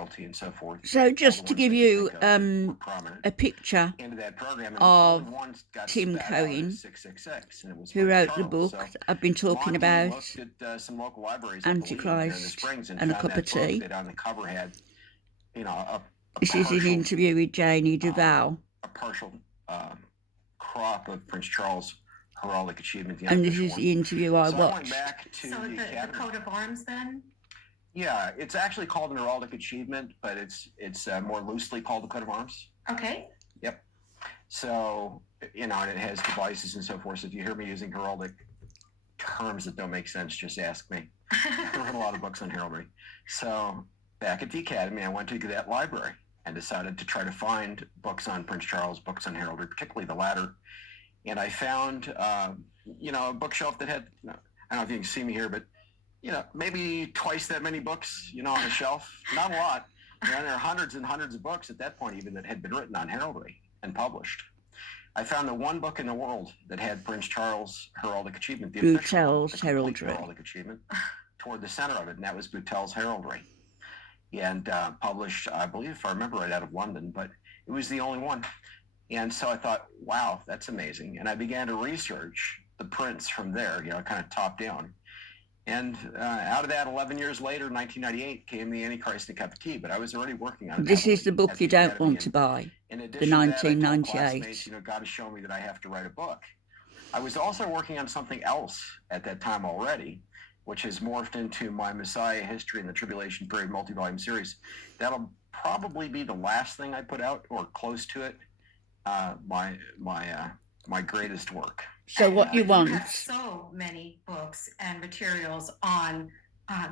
royalty and so forth. So just to give you a picture of Tim Cohen, who wrote the book I've been talking about, Antichrist and a Cup of Tea. This is an interview with Janie Duval. A partial crop of Prince Charles' heraldic achievement. And this is the interview I watched. I went back to the coat of arms then? Yeah, it's actually called an heraldic achievement, but it's more loosely called the coat of arms. Okay. Yep. So, and it has devices and so forth. So if you hear me using heraldic terms that don't make sense, just ask me. I've read a lot of books on heraldry. So back at the Academy, I went to that library and decided to try to find books on Prince Charles, books on heraldry, particularly the latter. And I found, a bookshelf that had, I don't know if you can see me here, but, maybe twice that many books, on the shelf. Not a lot. And there are hundreds and hundreds of books at that point even that had been written on heraldry and published. I found the one book in the world that had Prince Charles' heraldic achievement, the Boutel's heraldry. Heraldic achievement, toward the center of it, and that was Boutel's heraldry. And published, I believe, if I remember right, out of London, but it was the only one. And so I thought, wow, that's amazing. And I began to research the prince from there, kind of top down. And out of that, 11 years later, 1998, came the Antichrist and Cup of Tea. But I was already working on it. This is the book you don't want to buy, the 1998. God has shown me that I have to write a book. I was also working on something else at that time already, which has morphed into my Messiah History and the Tribulation Period multi-volume series. That'll probably be the last thing I put out, or close to it. My greatest work. So what you want? You have so many books and materials on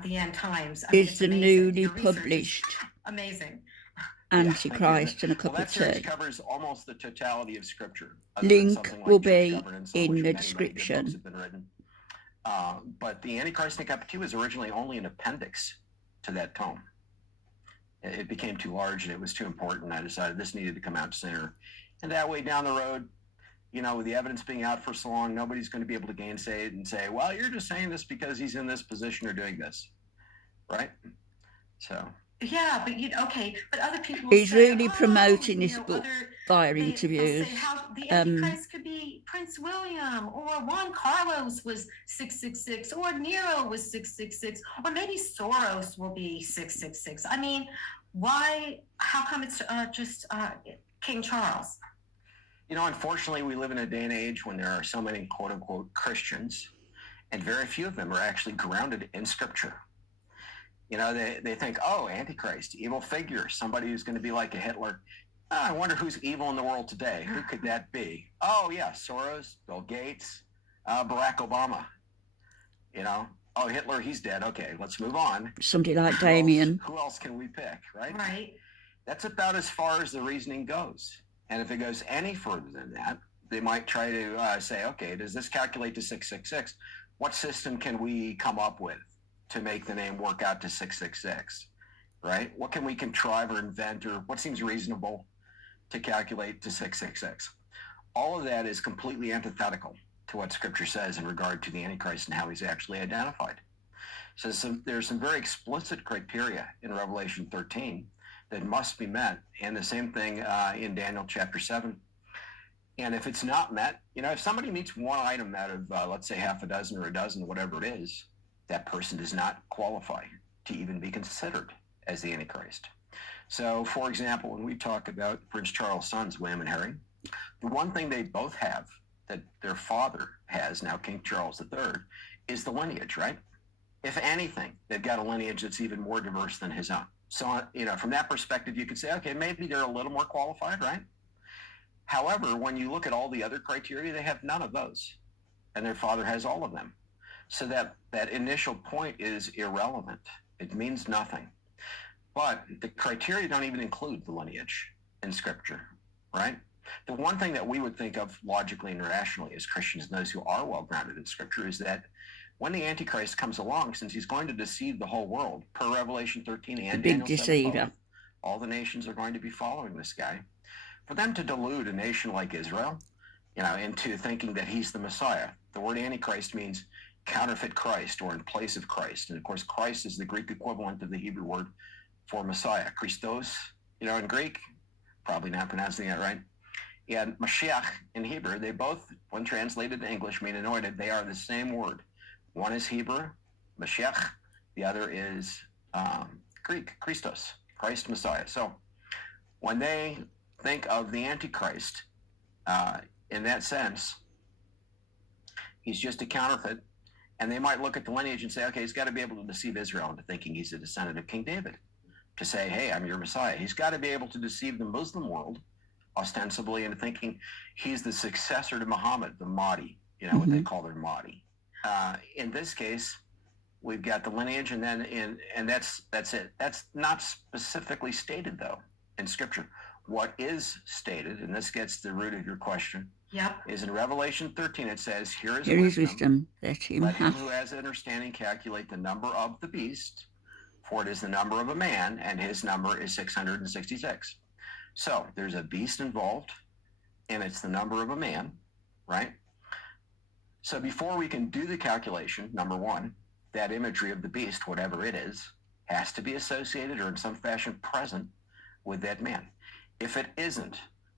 the end times. Is the newly published amazing Antichrist and a Cup of Tea. That series covers almost the totality of Scripture. Link will be in the description. But the Antichrist and Cup of Tea was originally only an appendix to that tome. It became too large and it was too important. I decided this needed to come out sooner. And that way down the road, with the evidence being out for so long, nobody's going to be able to gainsay it and say, well, you're just saying this because he's in this position or doing this. Right? So. Yeah, but but other people he's really promoting this book via interviews. Say how the Antichrist could be Prince William, or Juan Carlos was 666, or Nero was 666, or maybe Soros will be 666. I mean, why? How come it's just King Charles? Unfortunately, we live in a day and age when there are so many quote-unquote Christians, and very few of them are actually grounded in Scripture. They think, oh, Antichrist, evil figure, somebody who's going to be like a Hitler. Oh, I wonder who's evil in the world today. Who could that be? Oh, yeah, Soros, Bill Gates, Barack Obama. Oh, Hitler, he's dead. Okay, let's move on. Somebody like Damien. Who else can we pick, right? Right. That's about as far as the reasoning goes. And if it goes any further than that, they might try to say, okay, does this calculate to 666? What system can we come up with to make the name work out to 666, right? What can we contrive or invent, or what seems reasonable to calculate to 666? All of that is completely antithetical to what Scripture says in regard to the Antichrist and how he's actually identified. So there's some very explicit criteria in Revelation 13 that must be met, and the same thing in Daniel chapter 7. And if it's not met, if somebody meets one item out of, let's say, half a dozen or a dozen, whatever it is, that person does not qualify to even be considered as the Antichrist. So, for example, when we talk about Prince Charles' sons, William and Harry, the one thing they both have that their father has, now King Charles III, is the lineage, right? If anything, they've got a lineage that's even more diverse than his own. So, from that perspective, you could say, okay, maybe they're a little more qualified, right? However, when you look at all the other criteria, they have none of those. And their father has all of them. So that initial point is irrelevant. It means nothing. But the criteria don't even include the lineage in Scripture, right? The one thing that we would think of logically and rationally as Christians and those who are well-grounded in Scripture is that when the Antichrist comes along, since he's going to deceive the whole world, per Revelation 13 and the big Daniel 7, deceiver, all the nations are going to be following this guy. For them to delude a nation like Israel, into thinking that he's the Messiah, the word Antichrist means counterfeit Christ, or in place of Christ. And of course, Christ is the Greek equivalent of the Hebrew word for Messiah. Christos, in Greek, probably not pronouncing that right. And Mashiach in Hebrew, they both, when translated to English, mean anointed. They are the same word. One is Hebrew, Mashiach. The other is Greek, Christos, Christ Messiah. So when they think of the Antichrist, in that sense, he's just a counterfeit. And they might look at the lineage and say, okay, he's got to be able to deceive Israel into thinking he's a descendant of King David. To say, hey, I'm your Messiah. He's got to be able to deceive the Muslim world, ostensibly, into thinking he's the successor to Muhammad, the Mahdi, what they call their Mahdi. In this case, we've got the lineage, and that's it. That's not specifically stated, though, in Scripture. What is stated, and this gets to the root of your question, is in Revelation 13, it says, here is wisdom. Let him who has understanding calculate the number of the beast, for it is the number of a man, and his number is 666. So there's a beast involved, and it's the number of a man, right? So before we can do the calculation, number one, that imagery of the beast, whatever it is, has to be associated or in some fashion present with that man. If it isn't,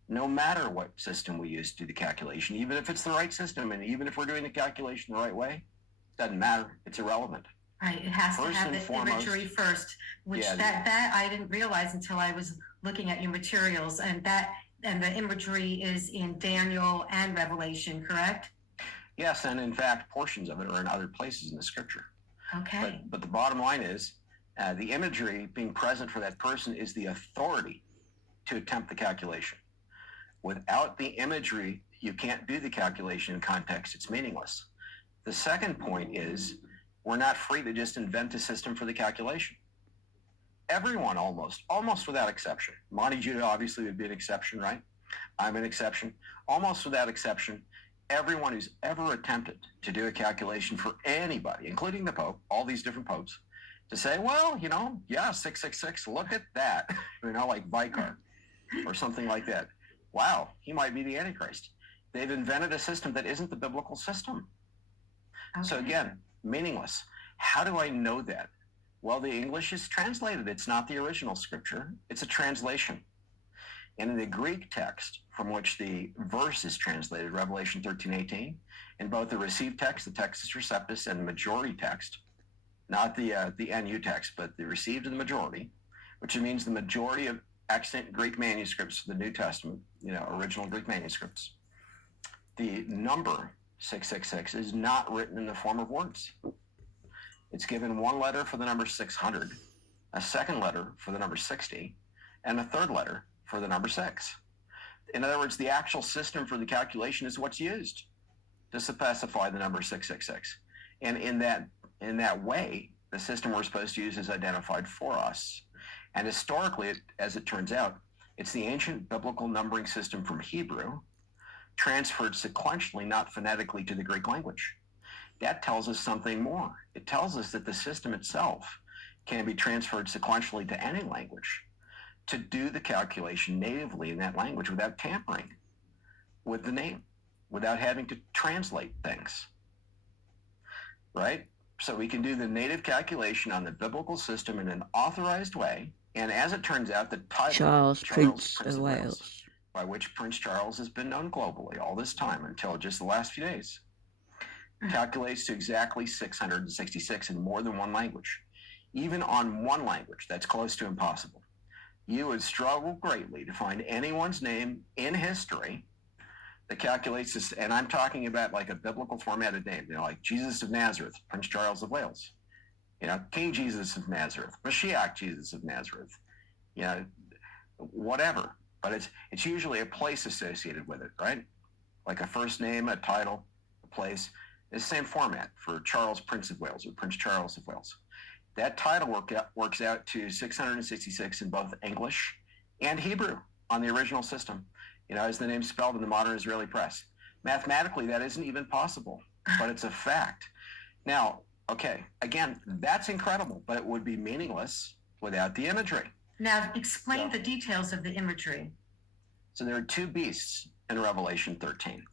no matter what system we use to do the calculation, even if it's the right system, and even if we're doing the calculation the right way, doesn't matter. It's irrelevant. Right. It has to have the imagery first, which that I didn't realize until I was looking at your materials, and the imagery is in Daniel and Revelation, correct? Yes, and in fact, portions of it are in other places in the Scripture. Okay. But the bottom line is, the imagery being present for that person is the authority to attempt the calculation. Without the imagery, you can't do the calculation in context. It's meaningless. The second point is, we're not free to just invent a system for the calculation. Everyone, almost without exception. Monty Judah obviously would be an exception, right? I'm an exception. Almost without exception, everyone who's ever attempted to do a calculation for anybody, including the Pope, all these different popes, to say, well, 666, look at that, like Vicar or something like that. Wow, he might be the Antichrist. They've invented a system that isn't the biblical system. Okay. So again, meaningless. How do I know that? Well, the English is translated. It's not the original Scripture. It's a translation. And in the Greek text from which the verse is translated, Revelation 13:18, in both the received text, the Textus Receptus, and the majority text, not the NU text, but the received and the majority, which means the majority of extant Greek manuscripts of the New Testament, original Greek manuscripts, the number 666 is not written in the form of words. It's given one letter for the number 600, a second letter for the number 60, and a third letter for the number 6. In other words, the actual system for the calculation is what's used to specify the number 666. And in that way, the system we're supposed to use is identified for us. And historically, as it turns out, it's the ancient biblical numbering system from Hebrew transferred sequentially, not phonetically, to the Greek language. That tells us something more. It tells us that the system itself can be transferred sequentially to any language to do the calculation natively in that language without tampering with the name, without having to translate things, right? So we can do the native calculation on the biblical system in an authorized way. And as it turns out, the title Charles Prince of Wales, by which Prince Charles has been known globally all this time until just the last few days, calculates to exactly 666 in more than one language. Even on one language, that's close to impossible. You would struggle greatly to find anyone's name in history that calculates this, and I'm talking about like a biblical formatted name, like Jesus of Nazareth, Prince Charles of Wales, King Jesus of Nazareth, Mashiach Jesus of Nazareth, whatever. But it's usually a place associated with it, right? Like a first name, a title, a place. It's the same format for Charles Prince of Wales or Prince Charles of Wales. That title works out to 666 in both English and Hebrew on the original system, as the name's spelled in the modern Israeli press. Mathematically, that isn't even possible, but it's a fact. Now, okay, again, that's incredible, but it would be meaningless without the imagery. Now, explain the details of the imagery. So there are two beasts in Revelation 13.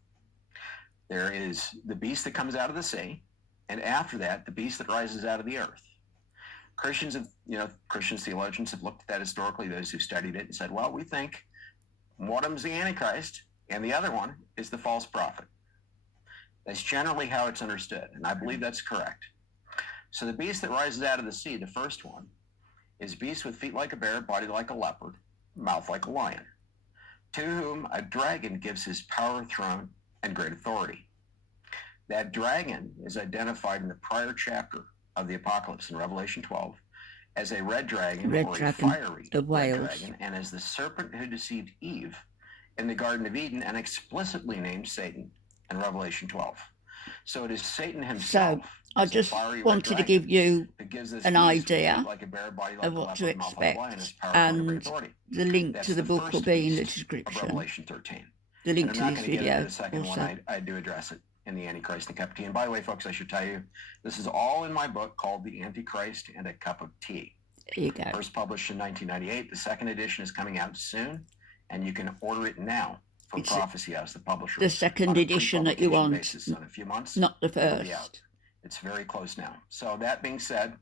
There is the beast that comes out of the sea, and after that, the beast that rises out of the earth. Christians have, Christian theologians have looked at that historically, those who studied it, and said, well, we think one of them's the Antichrist and the other one is the false prophet. That's generally how it's understood, and I believe that's correct. So the beast that rises out of the sea, the first one, is beast with feet like a bear, body like a leopard, mouth like a lion, to whom a dragon gives his power, throne, and great authority. That dragon is identified in the prior chapter of the Apocalypse in Revelation 12 as a red dragon, a fiery red dragon, and as the serpent who deceived Eve in the Garden of Eden and explicitly named Satan in Revelation 12. So it is Satan himself. So I just wanted to give you an idea of what to expect, and the link to the book will be in the description. Revelation 13. The link to this video. The second one, I do address it in the Antichrist and a Cup of Tea. And by the way, folks, I should tell you, this is all in my book called The Antichrist and a Cup of Tea. There you go. First published in 1998. The second edition is coming out soon, and you can order it now from Prophecy House, the publisher. The second edition that you want, in a few months, not the first. It's very close now. So that being said,